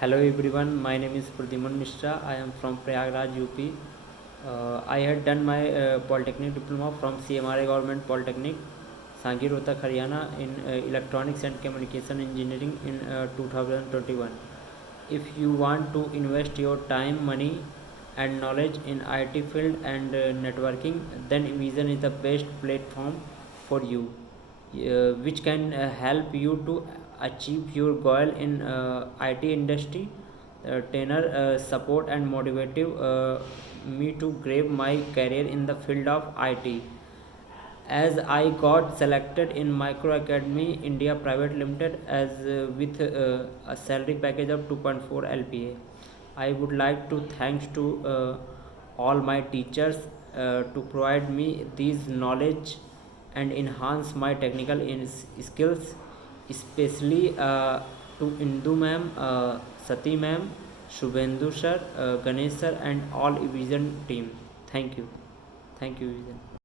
Hello everyone, my name is Pradyumn Mishra. I am from Prayagraj, UP. I had done my Polytechnic diploma from Cmra Government Polytechnic, Sanghi, Haryana in Electronics and Communication Engineering in 2021. If you want to invest your time, money and knowledge in IT field and networking, then Evision is the best platform for you, which can help you to achieve your goal in IT industry. Trainer support and motivative me to grab my career in the field of IT, as I got selected in Micro Academy India Private Limited as with a salary package of 2.4 LPA. I would like to thanks to all my teachers to provide me this knowledge and enhance my technical skills, especially to Indu ma'am, Sati ma'am, Shubhendu sir, Ganesh sir, and all Evision team. Thank you. Thank you, Evision.